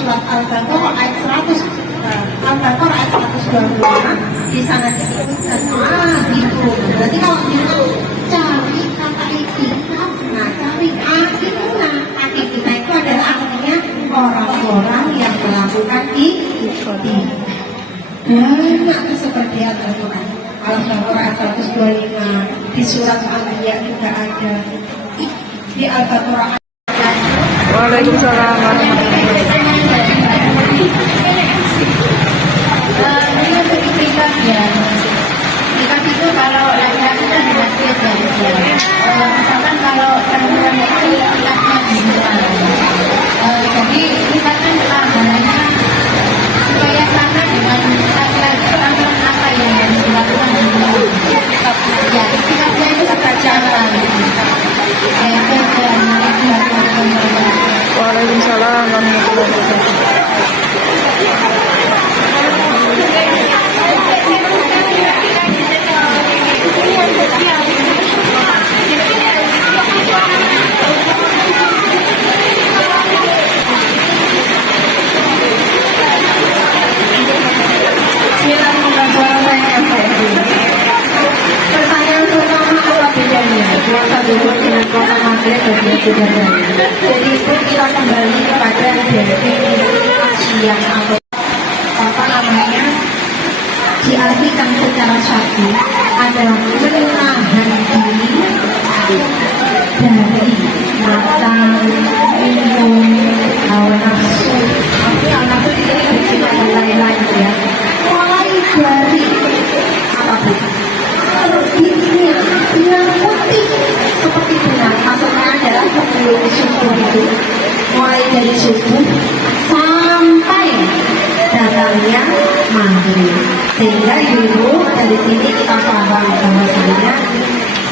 surat Al-Baqarah ayat 100, Al-Baqarah ayat 122 di sana disebutkan gitu. Berarti kalau kita cari kata itikaf, nah cari akikah. Akikah itu adalah artinya orang-orang yang melakukan itikaf. Banyak seperti Al-Quran. Al-Baqarah ayat 125, di surat Al-Anbiya juga ada, di Al-Baqarah. Waalaikumsalam warahmatullahi wabarakatuh. Ya, itikaf itu kalau laki-laki kan di masjid ya. Misalkan kalau perempuan itu itikafnya di rumah. Jadi kita kan namanya supaya sama dengan laki-laki perempuan apa yang harus dilakukan di rumah. Ya, itikafnya itu tetap jalan. Waalaikumsalam warahmatullahi wabarakatuh. Pertanyaan pertama, apa bedanya puasa zuhur dengan puasa maghrib bagi bedanya? Jadi itu kita kembali kepada definisi yang apa namanya diartikan secara syar'i adalah menahan diri dari makan, minum, hawa nafsu. Hawa nafsu ini bersifat dan lain-lain ya. Mulai dari apapun terbitnya yang putih seperti bunga, maksudnya adalah sebelum subuh itu, mulai dari subuh sampai datangnya maghrib. Sehingga dulu dari sini kita paham bahwasanya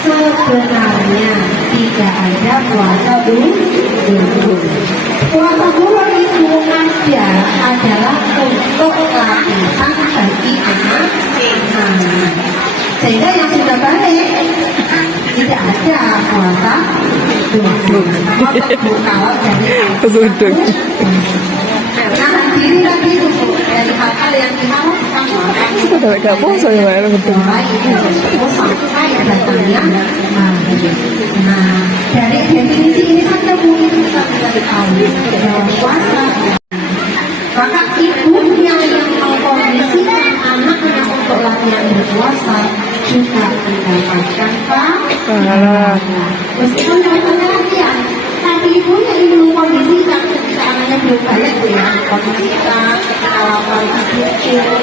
sebenarnya tidak ada puasa zuhur. Puasa zuhur itu adalah untuk latihan bagi anak-anak. Sehingga yang sudah balik tidak ada puasa zuhur. Kalau dari nahan diri lagi itu dari hal-hal yang kita lakukan. Itu udah gak puasa ya, Mbak? Betul. Sampai datangnya maghrib. Nah, dari definisi ini saja mungkin kita bisa tahu bahwa puasa, maka ibunya yang mengkondisikan anaknya untuk latihan berpuasa juga mendapatkan pahala. Meskipun datangnya latihan, tapi ibunya ini mengkondisikan ketika anaknya belum balik ya, kondisikan ketika lapar tidur,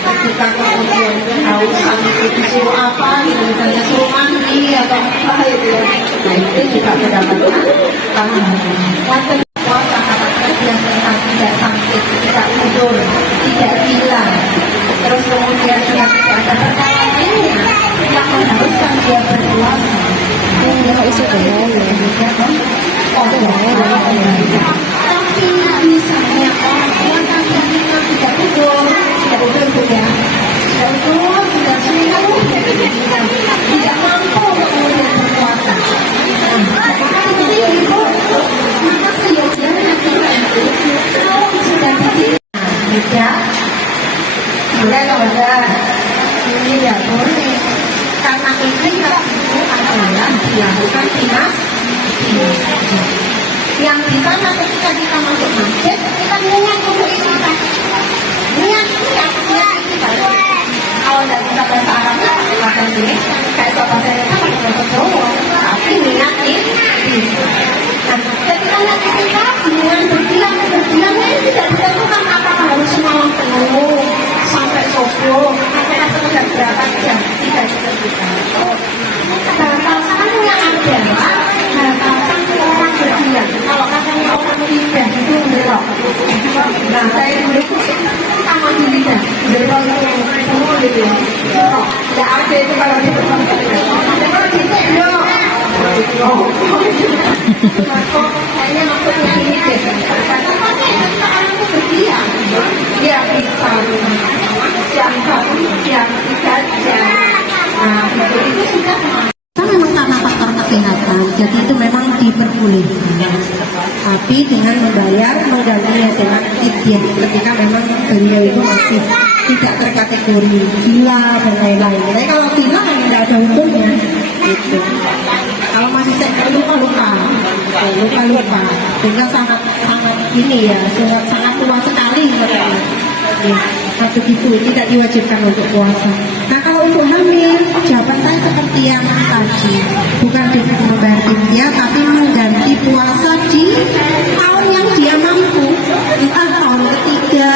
ketika kemudian kehausan itu disuruh apa, misalnya suruh mandi atau apa itu ya. Nah itu juga mendapatkan pahala. Puasa karena biasanya tidak sakit, tidak tidur, tidak gila, terus kemudian dia tidak ada perkara lainnya yang mengharuskan dia berpuasa. Tapi misalnya orang tua tapi tidak tidur juga, tidak tidur, tidak seminggu, tidak mampu kemudian berpuasa. Maka di sini ibu, maka seyogianya kita itu kalau sudah tidak boleh longgar, ini ya boleh, karena itikaf itu adalah dilakukan dinas. Yang di sana ketika kita masuk masjid, kita niat untuk itikaf. Niat itikaf. Kalau kalau nggak bisa bahasa Arabnya bahasa Indonesia, kayak bahasa Indonesia pakai bahasa Jawa, tapi minat ini. Nah, ketika nanti kita dengan berbilang tidak ditentukan apakah harus malam penuh sampai subuh, apakah sekedar berapa jam, tidak ditentukan. Batasannya adalah batasan orang berbilang. Kalau katanya orang lidah itu belok. Nah, saya dulu sama di lidah, belok itu semua gitu. Tidak ada itu kalau di belakang. Kalau di belok. Kayaknya maksudnya ini deh. Batasannya ketika orang itu berdiam, dia bisa jam 1 jam 3 jam. Nah, itu sudah memang karena faktor kesehatan, jadi itu memang diperbolehkan. Tapi dengan membayar menggantinya dengan fidyah ketika memang beliau itu masih tidak terkategori gila dan lain-lain. Tapi kalau gila kan tidak ada hukumnya. Gitu. Kalau masih lupa-lupa, sehingga sangat ini ya, sangat tua sekali. Nah begitu, tidak diwajibkan untuk puasa. Nah kalau untuk hamil, jawaban saya seperti yang tadi, bukan dengan membayar fidyah, tapi mengganti puasa di tahun yang dia mampu. Entah tahun ketiga,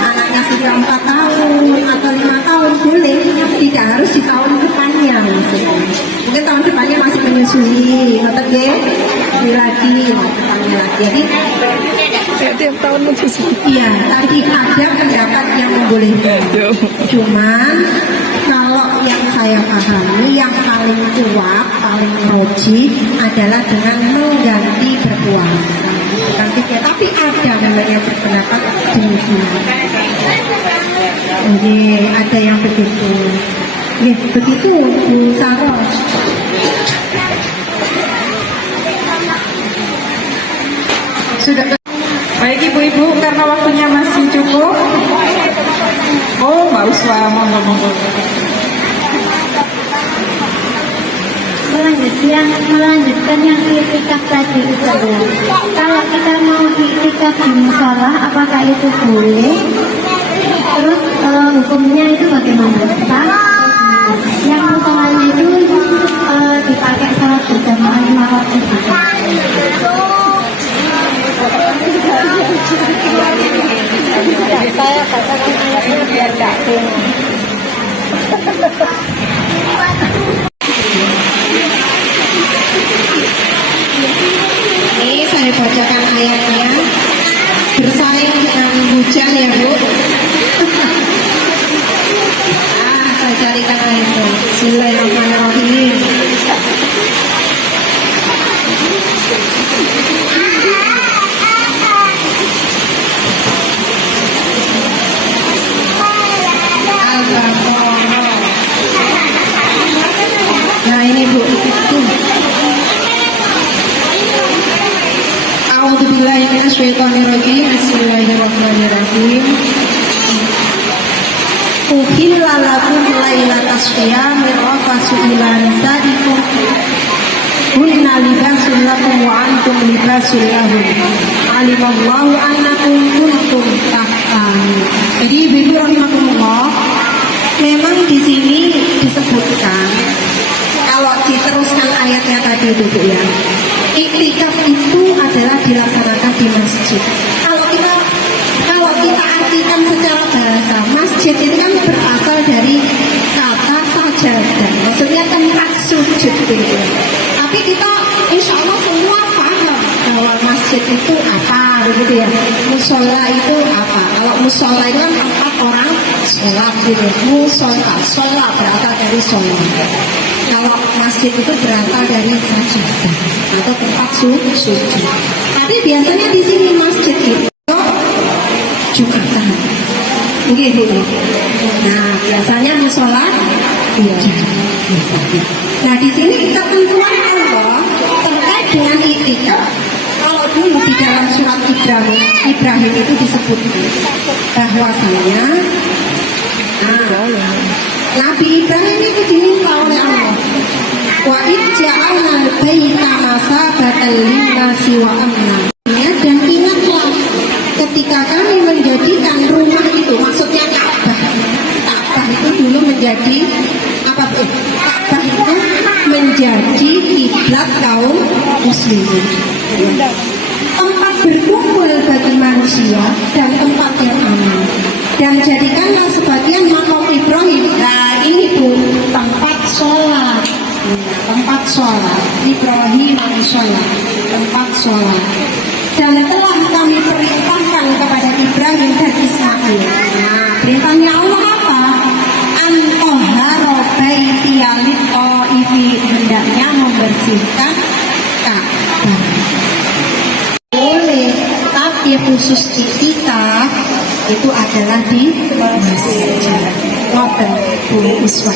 anaknya sudah 4 tahun atau 5 tahun boleh, tidak harus di tahun depannya. Mungkin tahun depannya masih menyusui, ngerti lagi, depannya lagi. Jadi tiap tahun menyusui. iya, tadi ada pendapat yang membolehkan. Cuman kalau yang saya pahami, yang paling kuat, paling rojih adalah dengan mengganti berpuasa. Bukan tiga, tapi ada namanya berpendapat demikian. Jadi ada yang begitu. Ya, begitu Bu Saros. Sudah. Baik ibu-ibu, karena waktunya masih cukup. Oh, Mbak Uswa, monggo. Melanjutkan yang itikaf tadi itu. Kalau kita mau itikaf di musola, apakah itu boleh? Terus hukumnya itu bagaimana? Yang musolanya itu dipakai salat berjamaah 5 waktu. Saya katakan ayatnya biar gak bingung. Ini saya bacakan ayatnya. Bersaing dengan hujan ya Bu. Saya carikan ayatnya. Bismillahirrahmanirrahim. Nah ini Bu. A'udzubillahi minasyaitonirrajim. Bismillahirrahmanirrahim. Uhilla lakum lailatas qiyami rafasu ila nisaikum hunna libasun lakum wa antum libasun lahum. Alimallahu annakum kuntum tahtanun. Jadi ibu rahimahullah, memang di sini disebutkan kalau diteruskan ayatnya tadi itu Bu ya, iktikaf itu adalah dilaksanakan di masjid. Kalau kita artikan secara bahasa, masjid itu kan berasal dari kata sajadah, maksudnya tempat sujud gitu. Tapi kita insya Allah semua paham bahwa masjid itu apa begitu ya, musola itu apa. Kalau musola itu kan tempat orang sholat gitu, musola, sholat berasal dari sholat. Kalau masjid itu berasal dari sajadah atau tempat sujud. Tapi biasanya di sini masjid itu Jumatan. Begitu. Nah, biasanya musola iya. Nah, di sini ketentuan Allah terkait dengan iktikaf. Kalau dulu di dalam surat Ibrahim itu disebutkan bahwasanya Nabi Ibrahim itu diminta oleh Allah. Wa ij'alna al-baita masabatan lin-nasi wa amna. Dan ingatlah ketika kami menjadikan rumah itu, maksudnya Ka'bah itu menjadi kiblat kaum muslimin. Tempat berkumpul bagi manusia dan tempat yang aman. Dan jadikanlah sebagian makam Ibrahim. Nah ini Bu, tempat sholat. Tempat sholat Ibrahim sholat, tempat sholat. Dan telah kami perintahkan kepada Ibrahim dan Ismail. Nah, perintahnya Allah apa? Antoharo baiti lit-qa'ifi, hendaknya membersihkan Ka'bah. Boleh, tapi khusus itikaf itu adalah di masjid. Ngoten Bu Iswa.